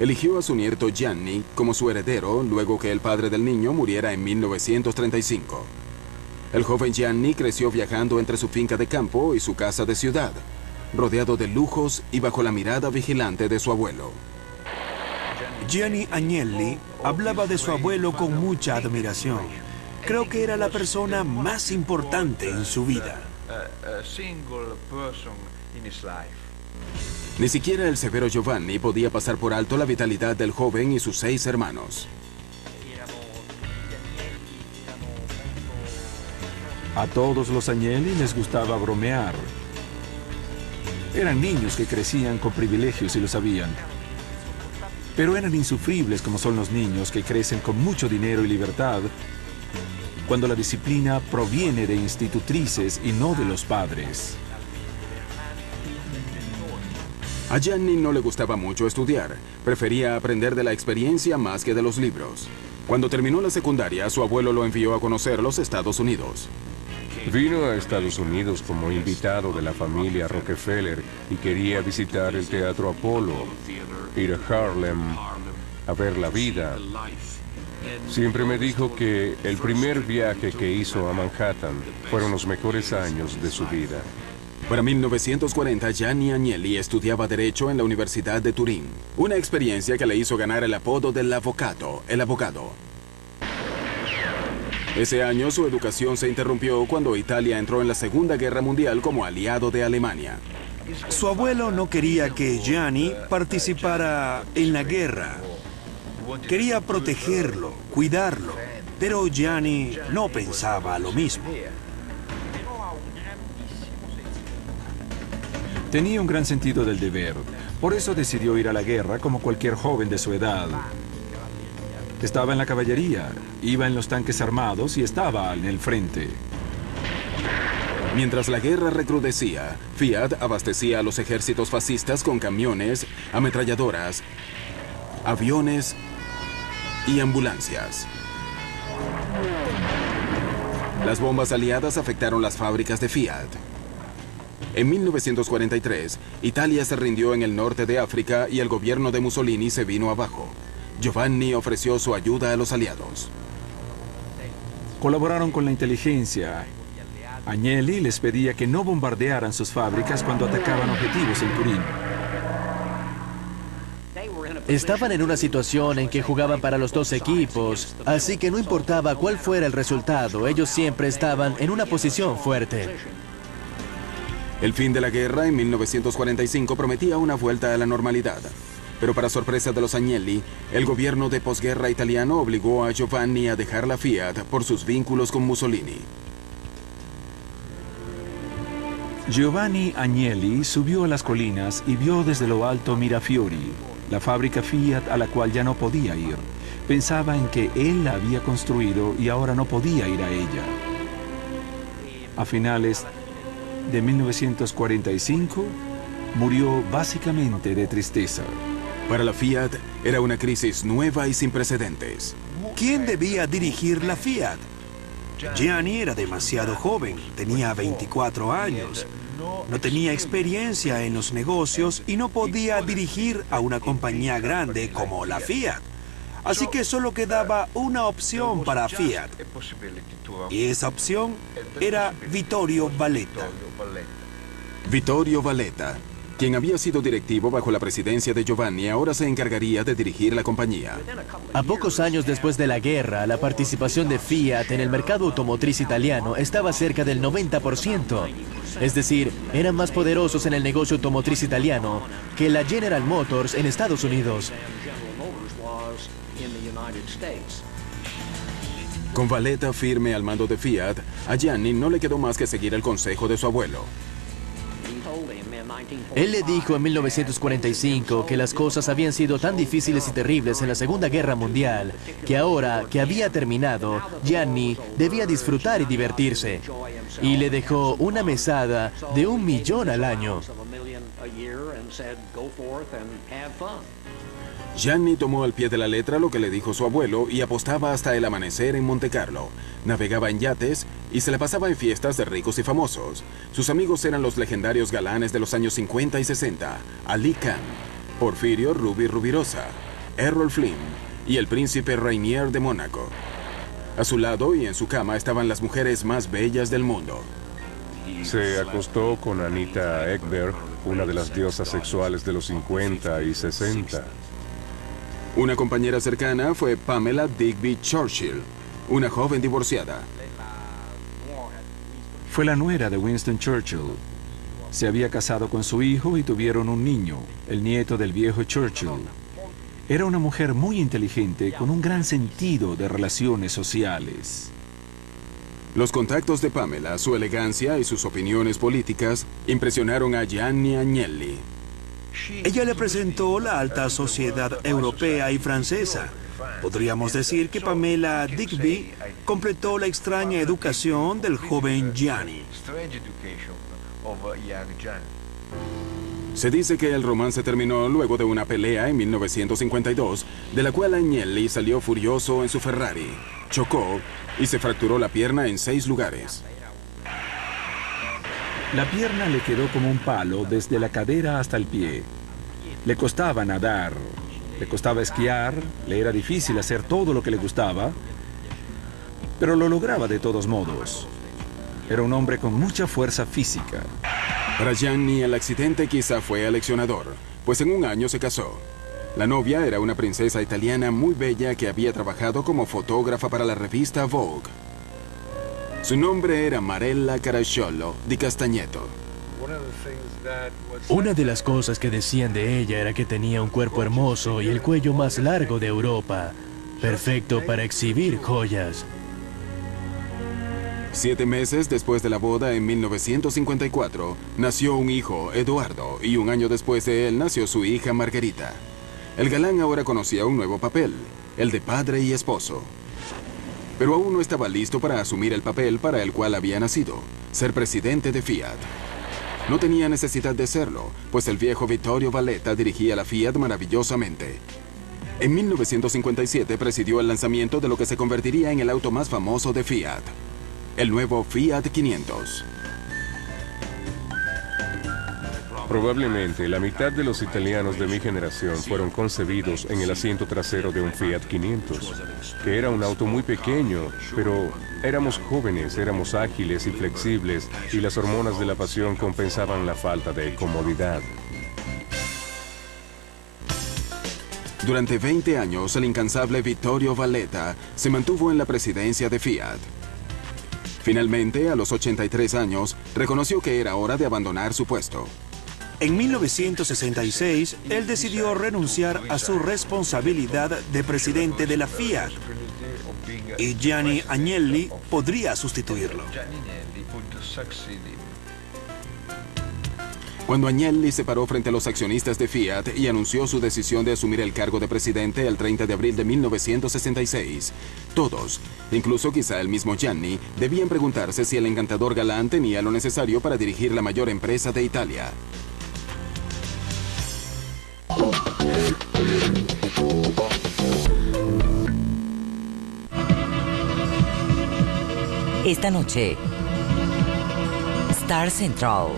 Eligió a su nieto Gianni como su heredero luego que el padre del niño muriera en 1935. El joven Gianni creció viajando entre su finca de campo y su casa de ciudad, rodeado de lujos y bajo la mirada vigilante de su abuelo. Gianni Agnelli hablaba de su abuelo con mucha admiración. Creo que era la persona más importante en su vida. Ni siquiera el severo Giovanni podía pasar por alto la vitalidad del joven y sus 6 hermanos. A todos los Agnelli les gustaba bromear. Eran niños que crecían con privilegios y lo sabían. Pero eran insufribles como son los niños que crecen con mucho dinero y libertad, cuando la disciplina proviene de institutrices y no de los padres. A Gianni no le gustaba mucho estudiar, prefería aprender de la experiencia más que de los libros. Cuando terminó la secundaria, su abuelo lo envió a conocer los Estados Unidos. Vino a Estados Unidos como invitado de la familia Rockefeller y quería visitar el Teatro Apolo, ir a Harlem, a ver la vida. Siempre me dijo que el primer viaje que hizo a Manhattan fueron los mejores años de su vida. Para 1940, Gianni Agnelli estudiaba Derecho en la Universidad de Turín, una experiencia que le hizo ganar el apodo del avvocato, el abogado. Ese año su educación se interrumpió cuando Italia entró en la Segunda Guerra Mundial como aliado de Alemania. Su abuelo no quería que Gianni participara en la guerra. Quería protegerlo, cuidarlo, pero Gianni no pensaba lo mismo. Tenía un gran sentido del deber, por eso decidió ir a la guerra como cualquier joven de su edad. Estaba en la caballería, iba en los tanques armados y estaba en el frente. Mientras la guerra recrudecía, Fiat abastecía a los ejércitos fascistas con camiones, ametralladoras, aviones y ambulancias. Las bombas aliadas afectaron las fábricas de Fiat. En 1943, Italia se rindió en el norte de África y el gobierno de Mussolini se vino abajo. Giovanni ofreció su ayuda a los aliados. Colaboraron con la inteligencia. Agnelli les pedía que no bombardearan sus fábricas cuando atacaban objetivos en Turín. Estaban en una situación en que jugaban para los dos equipos, así que no importaba cuál fuera el resultado, ellos siempre estaban en una posición fuerte. El fin de la guerra en 1945 prometía una vuelta a la normalidad. Pero para sorpresa de los Agnelli, el gobierno de posguerra italiano obligó a Giovanni a dejar la Fiat por sus vínculos con Mussolini. Giovanni Agnelli subió a las colinas y vio desde lo alto Mirafiori, la fábrica Fiat a la cual ya no podía ir. Pensaba en que él la había construido y ahora no podía ir a ella. A finales de 1945, murió básicamente de tristeza. Para la Fiat era una crisis nueva y sin precedentes. ¿Quién debía dirigir la Fiat? Gianni era demasiado joven, tenía 24 años. No tenía experiencia en los negocios y no podía dirigir a una compañía grande como la Fiat. Así que solo quedaba una opción para Fiat. Y esa opción era Vittorio Valletta. Vittorio Valletta, quien había sido directivo bajo la presidencia de Giovanni, ahora se encargaría de dirigir la compañía. A pocos años después de la guerra, la participación de Fiat en el mercado automotriz italiano estaba cerca del 90%. Es decir, eran más poderosos en el negocio automotriz italiano que la General Motors en Estados Unidos. Con Valletta firme al mando de Fiat, a Gianni no le quedó más que seguir el consejo de su abuelo. Él le dijo en 1945 que las cosas habían sido tan difíciles y terribles en la Segunda Guerra Mundial, que ahora que había terminado, Gianni debía disfrutar y divertirse. Y le dejó una mesada de $1 millón al año. Gianni tomó al pie de la letra lo que le dijo su abuelo y apostaba hasta el amanecer en Monte Carlo. Navegaba en yates y se la pasaba en fiestas de ricos y famosos. Sus amigos eran los legendarios galanes de los años 50 y 60, Ali Khan, Porfirio Rubi Rubirosa, Errol Flynn y el príncipe Rainier de Mónaco. A su lado y en su cama estaban las mujeres más bellas del mundo. Se acostó con Anita Ekberg, una de las diosas sexuales de los 50 y 60. Una compañera cercana fue Pamela Digby Churchill, una joven divorciada. Fue la nuera de Winston Churchill. Se había casado con su hijo y tuvieron un niño, el nieto del viejo Churchill. Era una mujer muy inteligente con un gran sentido de relaciones sociales. Los contactos de Pamela, su elegancia y sus opiniones políticas impresionaron a Gianni Agnelli. Ella le presentó la alta sociedad europea y francesa. Podríamos decir que Pamela Digby completó la extraña educación del joven Gianni. Se dice que el romance terminó luego de una pelea en 1952, de la cual Agnelli salió furioso en su Ferrari, chocó y se fracturó la pierna en 6 lugares. La pierna le quedó como un palo desde la cadera hasta el pie. Le costaba nadar, le costaba esquiar, le era difícil hacer todo lo que le gustaba, pero lo lograba de todos modos. Era un hombre con mucha fuerza física. Para Gianni, el accidente quizá fue aleccionador, pues en un año se casó. La novia era una princesa italiana muy bella que había trabajado como fotógrafa para la revista Vogue. Su nombre era Marella Caracciolo di Castagneto. Una de las cosas que decían de ella era que tenía un cuerpo hermoso y el cuello más largo de Europa, perfecto para exhibir joyas. 7 meses después de la boda, en 1954, nació un hijo, Eduardo, y un año después de él nació su hija, Margarita. El galán ahora conocía un nuevo papel, el de padre y esposo. Pero aún no estaba listo para asumir el papel para el cual había nacido, ser presidente de Fiat. No tenía necesidad de serlo, pues el viejo Vittorio Valletta dirigía la Fiat maravillosamente. En 1957 presidió el lanzamiento de lo que se convertiría en el auto más famoso de Fiat, el nuevo Fiat 500. Probablemente la mitad de los italianos de mi generación fueron concebidos en el asiento trasero de un Fiat 500, que era un auto muy pequeño, pero éramos jóvenes, éramos ágiles y flexibles, y las hormonas de la pasión compensaban la falta de comodidad. Durante 20 años, el incansable Vittorio Valletta se mantuvo en la presidencia de Fiat. Finalmente, a los 83 años, reconoció que era hora de abandonar su puesto. En 1966, él decidió renunciar a su responsabilidad de presidente de la Fiat y Gianni Agnelli podría sustituirlo. Cuando Agnelli se paró frente a los accionistas de Fiat y anunció su decisión de asumir el cargo de presidente el 30 de abril de 1966, todos, incluso quizá el mismo Gianni, debían preguntarse si el encantador galán tenía lo necesario para dirigir la mayor empresa de Italia. Esta noche, Star Central.